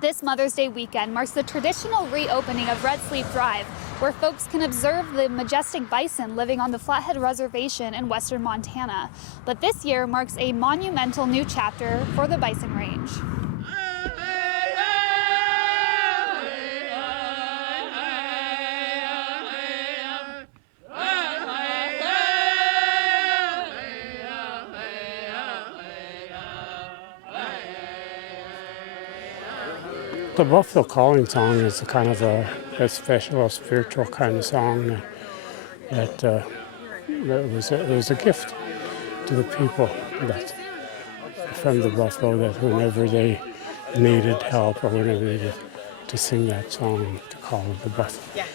This Mother's Day weekend marks the traditional reopening of Red Sleep Drive, where folks can observe the majestic bison living on the Flathead Reservation in western Montana. But this year marks a monumental new chapter for the Bison Range. The Buffalo Calling song is a kind of a special, spiritual kind of song that it was a gift to the people that from the Buffalo, that whenever they needed help or whenever they needed to sing that song, to call the Buffalo. Yeah.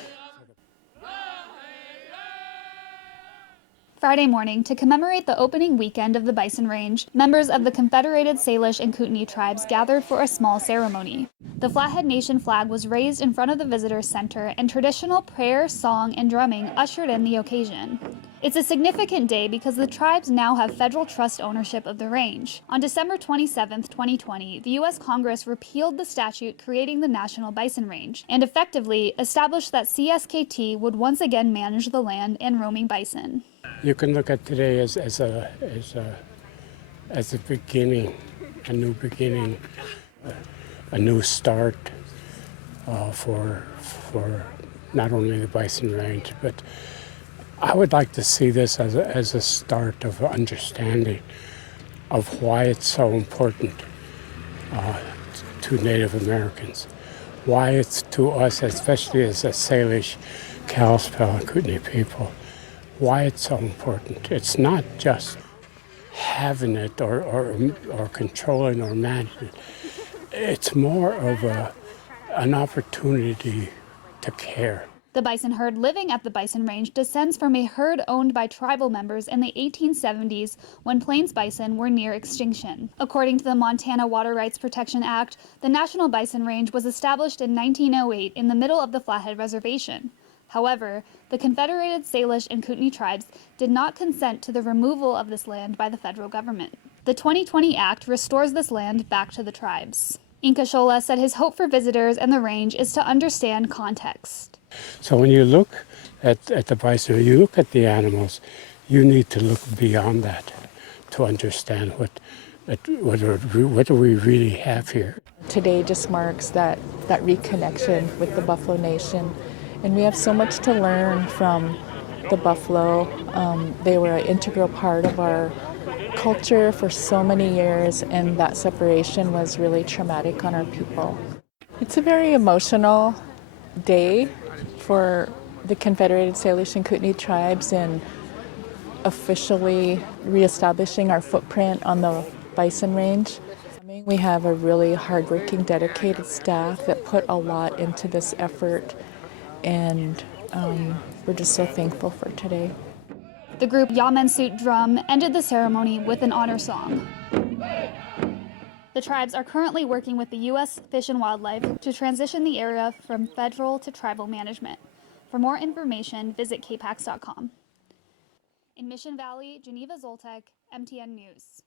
Friday morning, to commemorate the opening weekend of the Bison Range, members of the Confederated Salish and Kootenai tribes gathered for a small ceremony. The Flathead Nation flag was raised in front of the Visitors Center, and traditional prayer, song, and drumming ushered in the occasion. It's a significant day because the tribes now have federal trust ownership of the range. On December 27, 2020, the U.S. Congress repealed the statute creating the National Bison Range and effectively established that CSKT would once again manage the land and roaming bison. You can look at today as a beginning, a new beginning, a new start for not only the Bison Range, but I would like to see this as a start of understanding of why it's so important to Native Americans, why it's to us, especially as a Salish, Kalispel, and Kootenai people, why it's so important. It's not just having it or controlling or managing it. It's more of an opportunity to care. The bison herd living at the Bison Range descends from a herd owned by tribal members in the 1870s when plains bison were near extinction. According to the Montana Water Rights Protection Act, the National Bison Range was established in 1908 in the middle of the Flathead Reservation. However, the Confederated Salish and Kootenai tribes did not consent to the removal of this land by the federal government. The 2020 Act restores this land back to the tribes. Inka Shola said his hope for visitors and the range is to understand context. So when you look at the bison, you look at the animals, you need to look beyond that to understand what do we really have here. Today just marks that reconnection with the Buffalo Nation. And we have so much to learn from the buffalo. They were an integral part of our culture for so many years, and that separation was really traumatic on our people. It's a very emotional day for the Confederated Salish and Kootenai tribes in officially reestablishing our footprint on the Bison Range. We have a really hardworking, dedicated staff that put a lot into this effort, and we're just so thankful for today. The group Yamensuit Drum ended the ceremony with an honor song. The tribes are currently working with the U.S. Fish and Wildlife to transition the area from federal to tribal management. For more information, visit KPAX.com. In Mission Valley, Geneva Zoltek, MTN News.